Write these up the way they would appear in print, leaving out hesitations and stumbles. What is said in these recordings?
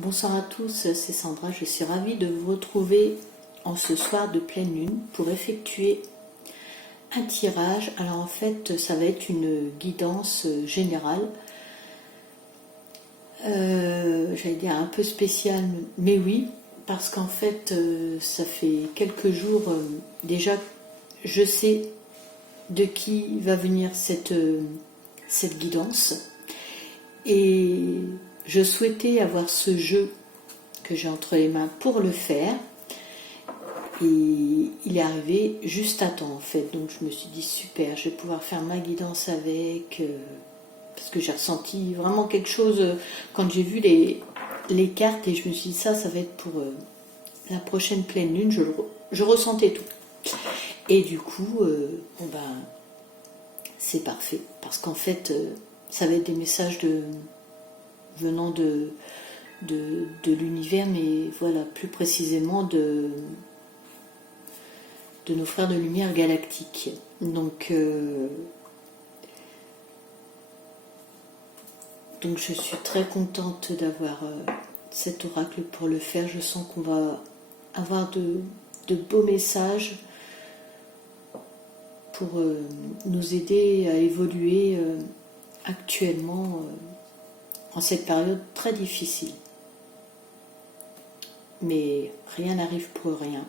Bonsoir à tous, c'est Sandra, je suis ravie de vous retrouver en ce soir de pleine lune pour effectuer un tirage. Alors en fait, ça va être une guidance générale, j'allais dire un peu spéciale, mais oui, parce qu'en fait, ça fait quelques jours déjà, je sais de qui va venir cette guidance. Et je souhaitais avoir ce jeu que j'ai entre les mains pour le faire. Et il est arrivé juste à temps en fait. Donc je me suis dit super, je vais pouvoir faire ma guidance avec. Parce que j'ai ressenti vraiment quelque chose quand j'ai vu les cartes et je me suis dit ça va être pour la prochaine pleine lune. Je ressentais tout. Et du coup, bon ben, c'est parfait. Parce qu'en fait, ça va être des messages venant de l'univers, mais voilà, plus précisément de nos frères de lumière galactique. Donc je suis très contente d'avoir cet oracle pour le faire. Je sens qu'on va avoir de beaux messages pour nous aider à évoluer actuellement en cette période très difficile. Mais rien n'arrive pour rien.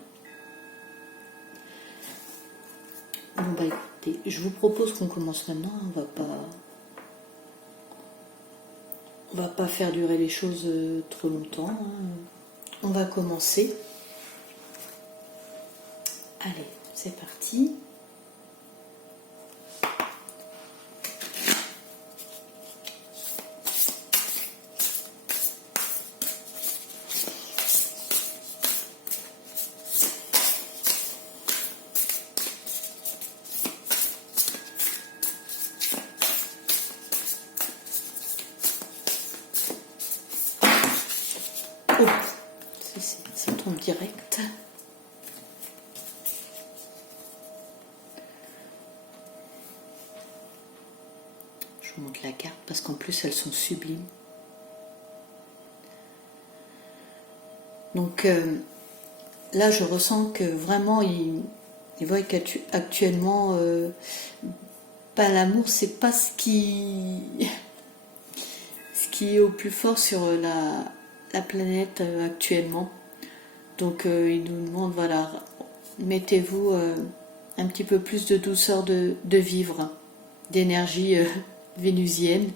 Bon bah écoutez, je vous propose qu'on commence maintenant. On va pas faire durer les choses trop longtemps. On va commencer. Allez, c'est parti. Oh, ça tombe direct. Je vous montre la carte parce qu'en plus elles sont sublimes. Donc là je ressens que vraiment il voit qu'actuellement pas l'amour, c'est pas ce qui est au plus fort sur la planète actuellement. Donc il nous demande, voilà, mettez-vous un petit peu plus de douceur de vivre, d'énergie vénusienne,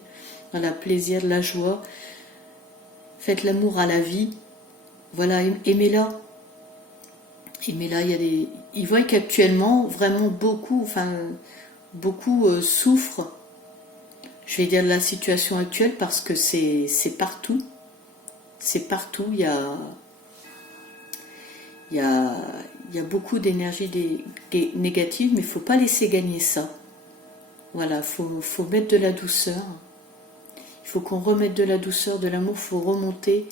voilà, plaisir, de la joie. Faites l'amour à la vie, voilà, aimez-la. Aimez-la, il voit qu'actuellement, vraiment beaucoup souffrent. Je vais dire de la situation actuelle parce que c'est partout. C'est partout, il y a beaucoup d'énergie négative, mais il ne faut pas laisser gagner ça. Voilà, faut mettre de la douceur. Il faut qu'on remette de la douceur, de l'amour, il faut remonter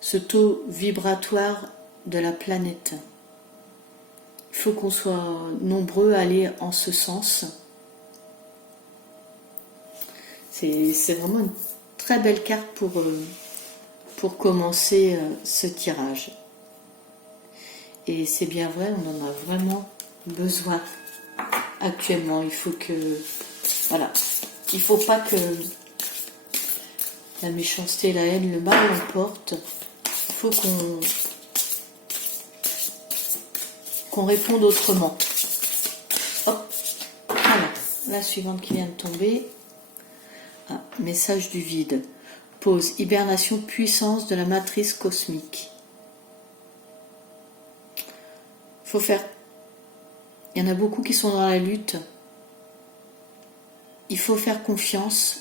ce taux vibratoire de la planète. Il faut qu'on soit nombreux à aller en ce sens. C'est vraiment une très belle carte pour commencer ce tirage. Et c'est bien vrai, on en a vraiment besoin actuellement. Il faut que... Voilà. Il ne faut pas que la méchanceté, la haine, le mal l'emporte. Il faut qu'on réponde autrement. Hop. Voilà. La suivante qui vient de tomber. Ah, message du vide. Pause. Hibernation, puissance de la matrice cosmique. Faut faire. Il y en a beaucoup qui sont dans la lutte. Il faut faire confiance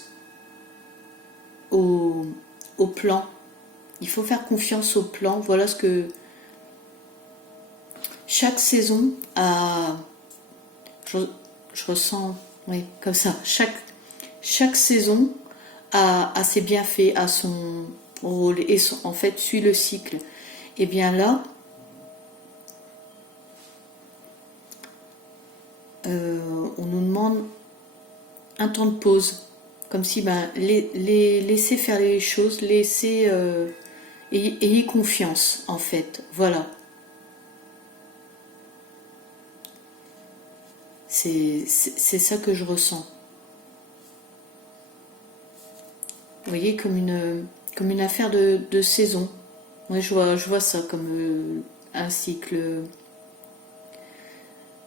au plan. Il faut faire confiance au plan. Voilà ce que chaque saison a. Je ressens, oui, comme ça. Chaque saison a ses bienfaits, a son rôle et en fait suit le cycle. Et bien là, on nous demande un temps de pause, comme si laisser faire les choses, laisser Ayez confiance, en fait. Voilà. C'est ça que je ressens. Vous voyez, comme une affaire de saison. Oui, je vois ça comme un cycle.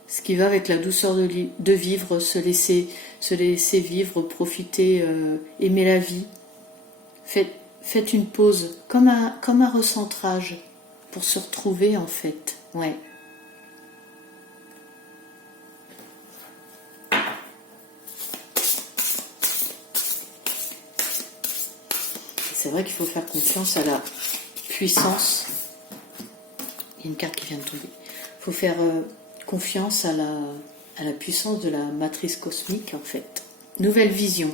Ce qui va avec la douceur de vivre, se laisser vivre, profiter, aimer la vie. Faites une pause, comme un recentrage, pour se retrouver en fait. Ouais. C'est vrai qu'il faut faire confiance à la puissance. Il y a une carte qui vient de tomber. Il faut faire confiance à la puissance de la matrice cosmique en fait. Nouvelle vision.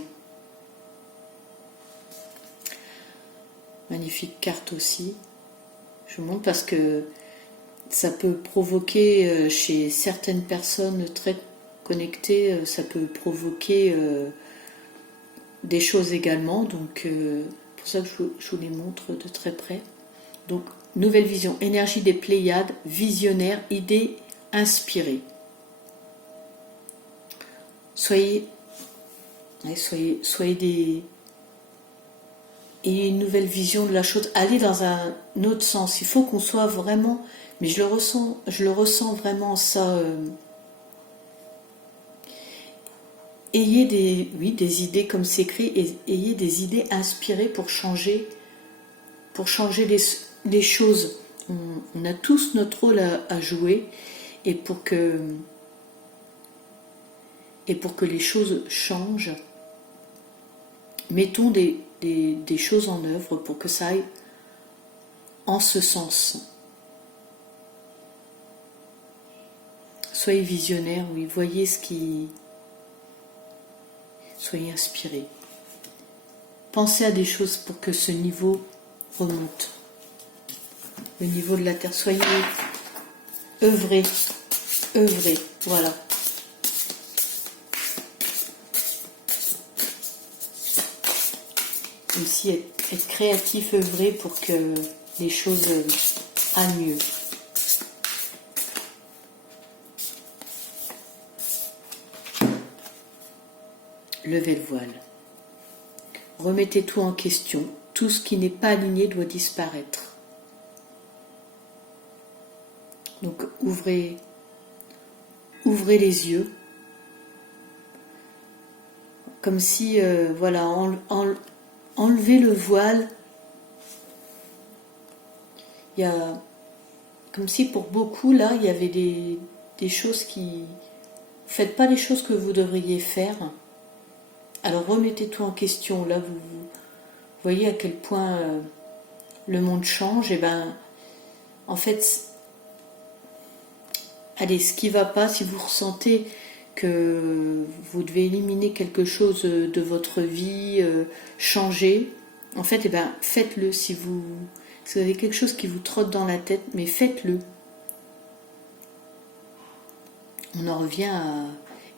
Magnifique carte aussi. Je vous montre parce que ça peut provoquer chez certaines personnes très connectées, ça peut provoquer des choses également. Donc pour ça que je vous les montre de très près. Donc nouvelle vision, énergie des Pléiades, visionnaire, idée inspirée. Soyez des... Et une nouvelle vision de la chose, aller dans un autre sens. Il faut qu'on soit vraiment, mais je le ressens vraiment ça. Ayez des idées comme c'est écrit, et ayez des idées inspirées pour changer les choses. On a tous notre rôle à jouer, et pour que les choses changent, mettons des choses en œuvre pour que ça aille en ce sens. Soyez visionnaire, oui, voyez ce qui... Soyez inspiré. Pensez à des choses pour que ce niveau remonte. Le niveau de la Terre. Soyez œuvrez, voilà. Aussi être créatif, œuvrer pour que les choses aillent mieux. Levez le voile. Remettez tout en question. Tout ce qui n'est pas aligné doit disparaître. Donc ouvrez les yeux. Comme si, voilà, enlevez le voile. Il y a, comme si pour beaucoup, là, il y avait des choses qui... Faites pas les choses que vous devriez faire. Alors remettez tout en question. Là, vous voyez à quel point le monde change. Et ben, en fait, allez, ce qui va pas, si vous ressentez que vous devez éliminer quelque chose de votre vie, changer, en fait, eh ben, faites-le. Si vous avez quelque chose qui vous trotte dans la tête, mais faites-le. On en revient à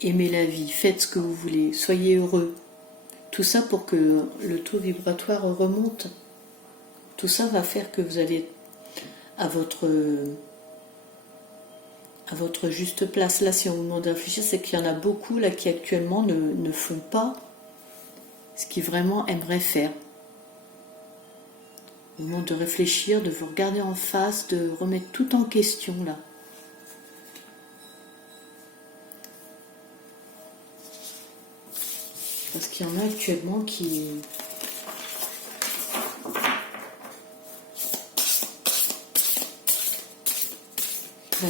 aimer la vie, faites ce que vous voulez, soyez heureux. Tout ça pour que le taux vibratoire remonte. Tout ça va faire que vous allez à votre juste place. Là, si on vous demande de réfléchir, c'est qu'il y en a beaucoup là qui actuellement ne font pas ce qu'ils vraiment aimeraient faire. Au moment de réfléchir, de vous regarder en face, de remettre tout en question là. Parce qu'il y en a actuellement qui...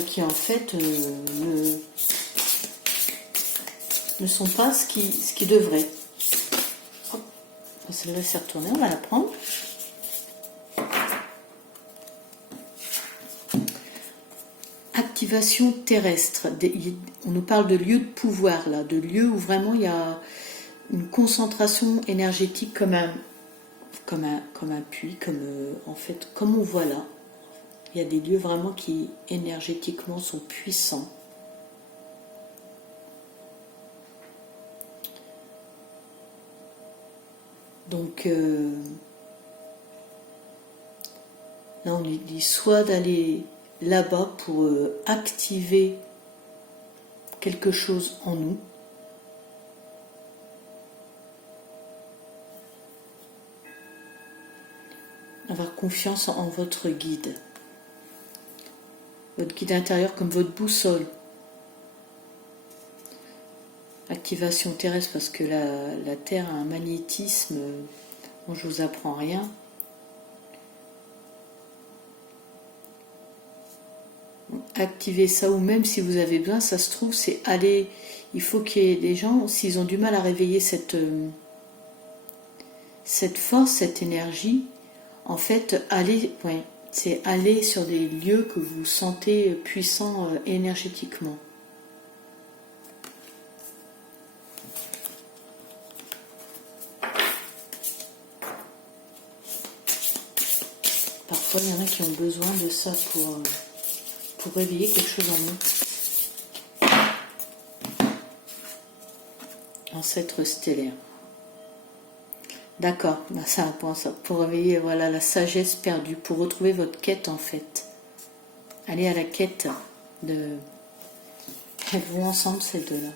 qui en fait ne sont pas ce qui devraient. Hop, on va se laisser retourner, on va la prendre. Activation terrestre. On nous parle de lieux de pouvoir là, de lieux où vraiment il y a une concentration énergétique comme un puits, en fait, comme on voit là. Il y a des lieux vraiment qui énergétiquement sont puissants. Donc Là, on nous dit soit d'aller là-bas pour activer quelque chose en nous. Avoir confiance en votre guide. Votre guide intérieur comme votre boussole. Activation terrestre parce que la Terre a un magnétisme dont je vous apprends rien. Activez ça, ou même si vous avez besoin, ça se trouve, c'est aller. Il faut qu'il y ait des gens, s'ils ont du mal à réveiller cette force, cette énergie, en fait, c'est aller sur des lieux que vous sentez puissants énergétiquement. Parfois, il y en a qui ont besoin de ça pour réveiller quelque chose en nous. Ancêtre stellaire. D'accord, c'est un point ça. Pour réveiller la sagesse perdue, pour retrouver votre quête en fait. Allez à la quête de. Elles vont ensemble ces deux-là.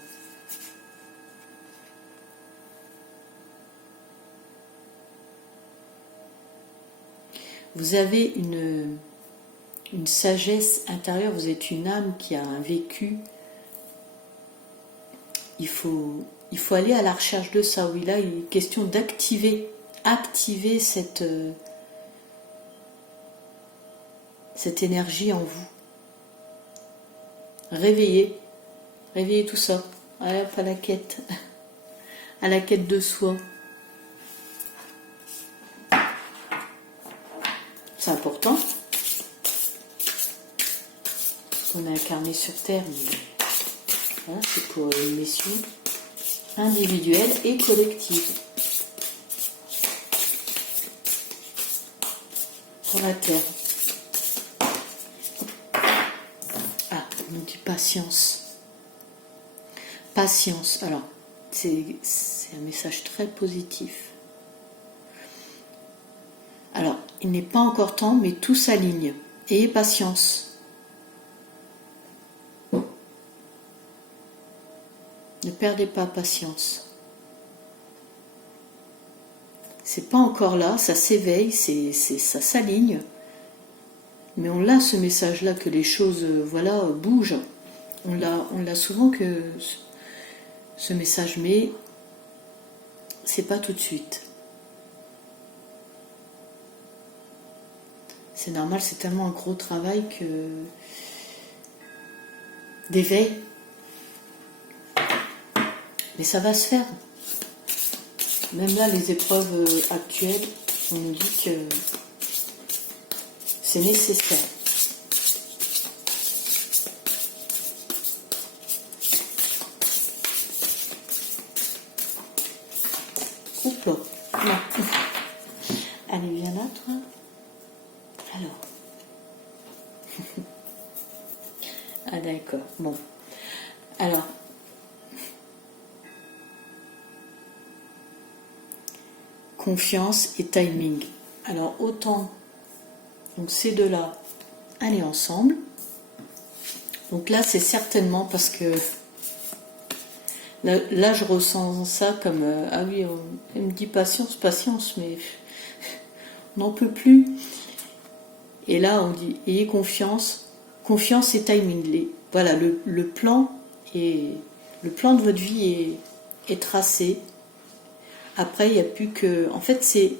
Vous avez une sagesse intérieure, vous êtes une âme qui a un vécu. Il faut aller à la recherche de ça. Oui, là, il est question d'activer cette énergie en vous. Réveillez tout ça. Allez hop, à la quête de soi. C'est important. On est incarné sur Terre, mais voilà, c'est pour une mission individuelle et collective. Sur la Terre. Ah, on nous dit patience. Patience. Alors, c'est un message très positif. Alors, il n'est pas encore temps, mais tout s'aligne. Ayez patience. Ne perdez pas patience. C'est pas encore là, ça s'éveille, ça s'aligne. Mais on a ce message-là que les choses, bougent. On l'a souvent que ce message, mais c'est pas tout de suite. C'est normal, c'est tellement un gros travail d'éveil. Mais ça va se faire. Même là, les épreuves actuelles, on nous dit que c'est nécessaire. Oups là. Non. Allez, viens là, toi. Alors. Ah d'accord. Bon. Alors. Confiance et timing. Alors autant donc ces deux-là aller ensemble. Donc là c'est certainement parce que là je ressens ça comme ah oui, elle me dit patience, mais on n'en peut plus. Et là on dit ayez confiance et timing. Voilà, le plan de votre vie est tracé. Après, il n'y a plus que... En fait, il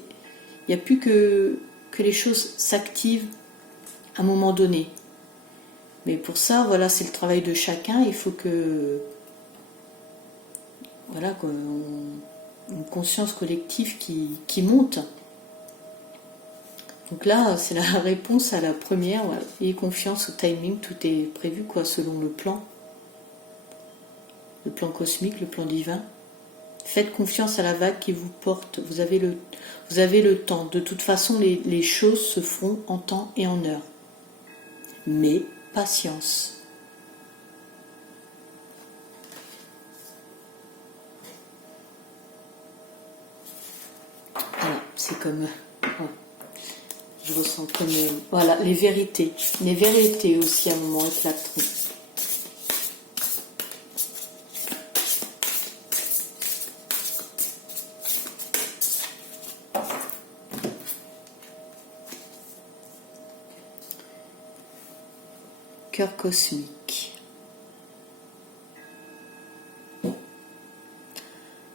n'y a plus que les choses s'activent à un moment donné. Mais pour ça, voilà, c'est le travail de chacun. Il faut que... Voilà, une conscience collective qui monte. Donc là, c'est la réponse à la première. Voilà. Ayez confiance au timing, tout est prévu selon le plan. Le plan cosmique, le plan divin. Faites confiance à la vague qui vous porte. Vous avez le temps. De toute façon, les choses se feront en temps et en heure. Mais patience. Voilà, c'est comme... Je ressens comme, voilà, les vérités aussi à un moment éclateront. Cœur cosmique.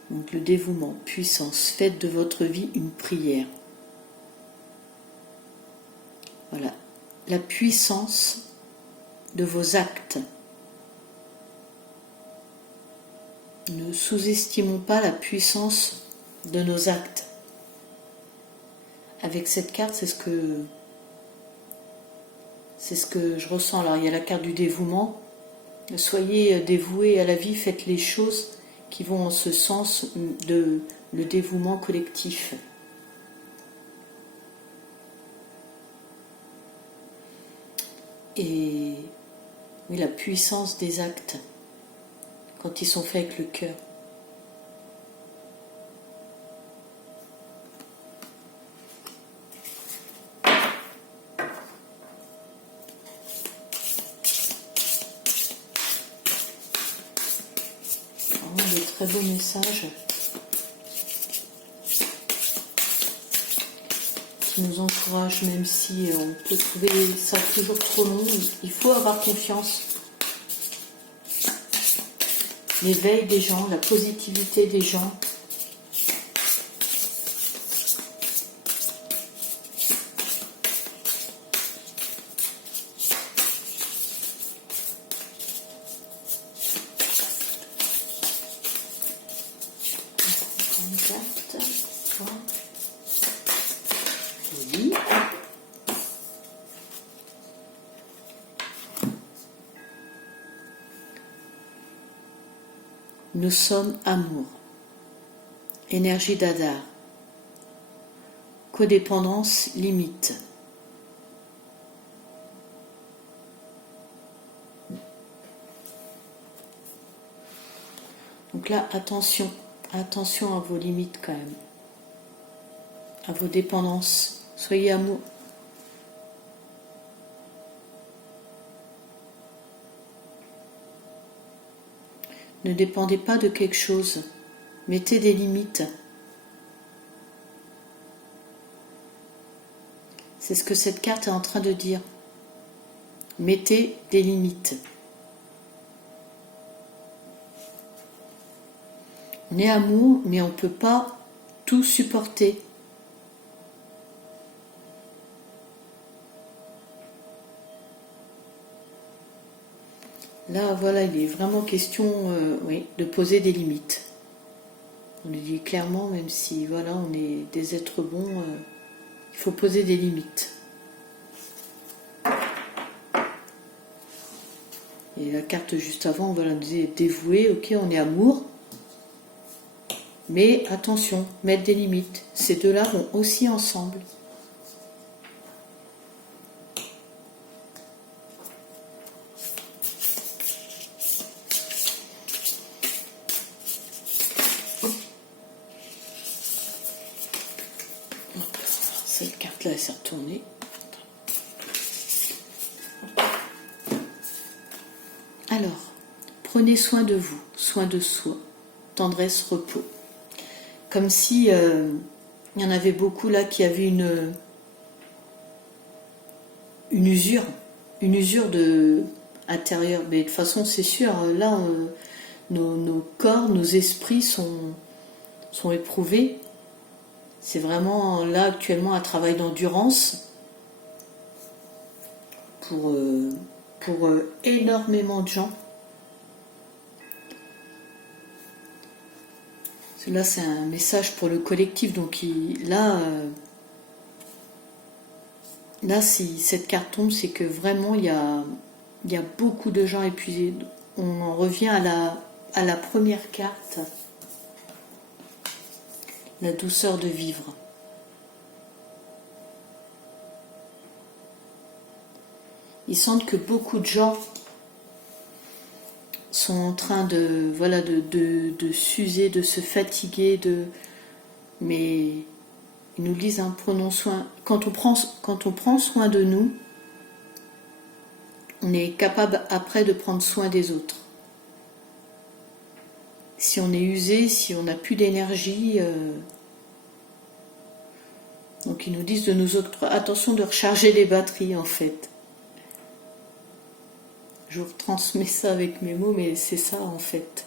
Donc le dévouement, puissance, faites de votre vie une prière. Voilà, la puissance de vos actes. Ne sous-estimons pas la puissance de nos actes. Avec cette carte, c'est ce que je ressens. Alors il y a la carte du dévouement. Soyez dévoués à la vie, faites les choses qui vont en ce sens de le dévouement collectif. Et oui, la puissance des actes quand ils sont faits avec le cœur. Vraiment de très beaux messages qui nous encouragent, même si on peut trouver ça toujours trop long. Il faut avoir confiance. L'éveil des gens, la positivité des gens. Oui. Nous sommes amour, énergie d'Adar, codépendance limite. Donc là, attention à vos limites quand même, à vos dépendances. Soyez amour. Ne dépendez pas de quelque chose. Mettez des limites. C'est ce que cette carte est en train de dire. Mettez des limites. On est amour, mais on ne peut pas tout supporter. Là, voilà, il est vraiment question oui, de poser des limites. On le dit clairement, même si voilà, on est des êtres bons, il faut poser des limites. Et la carte juste avant, voilà, nous disait dévoué, ok, on est amour, mais attention, mettre des limites. Ces deux-là vont aussi ensemble. Cette carte-là, elle s'est retournée. Alors, prenez soin de vous, soin de soi, tendresse, repos. Comme si il y en avait beaucoup là qui avaient une usure de intérieure. Mais de toute façon, c'est sûr, là, nos corps, nos esprits sont éprouvés. C'est vraiment là actuellement un travail d'endurance pour énormément de gens. Là, c'est un message pour le collectif. Donc là, si cette carte tombe, c'est que vraiment il y a beaucoup de gens épuisés. On en revient à la première carte, la douceur de vivre. Ils sentent que beaucoup de gens sont en train de s'user, de se fatiguer, mais ils Ils nous disent, hein, prenons soin. Quand on prend soin de nous, on est capable après de prendre soin des autres. Si on est usé, si on n'a plus d'énergie, donc ils nous disent de nous octroyer, attention de recharger les batteries en fait. Je vous retransmets ça avec mes mots, mais c'est ça en fait.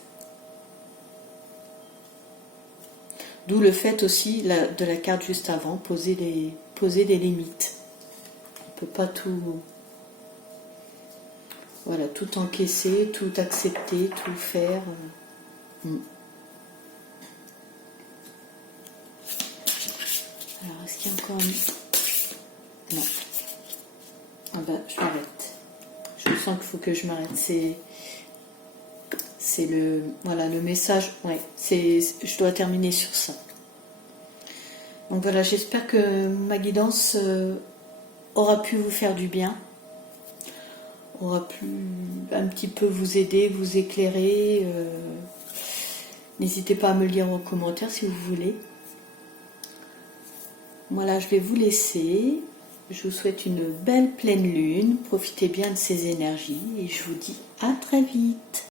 D'où le fait aussi de la carte juste avant, poser des limites. On ne peut pas tout, voilà, tout encaisser, tout accepter, tout faire. Alors, est-ce qu'il y a encore un... Non. Ah bah, je m'arrête. Je sens qu'il faut que je m'arrête. C'est le... Voilà, le message. Ouais, je dois terminer sur ça. Donc voilà, j'espère que ma guidance aura pu vous faire du bien. Aura pu un petit peu vous aider, vous éclairer. N'hésitez pas à me le dire en commentaire si vous voulez. Voilà, je vais vous laisser. Je vous souhaite une belle pleine lune. Profitez bien de ces énergies et je vous dis à très vite.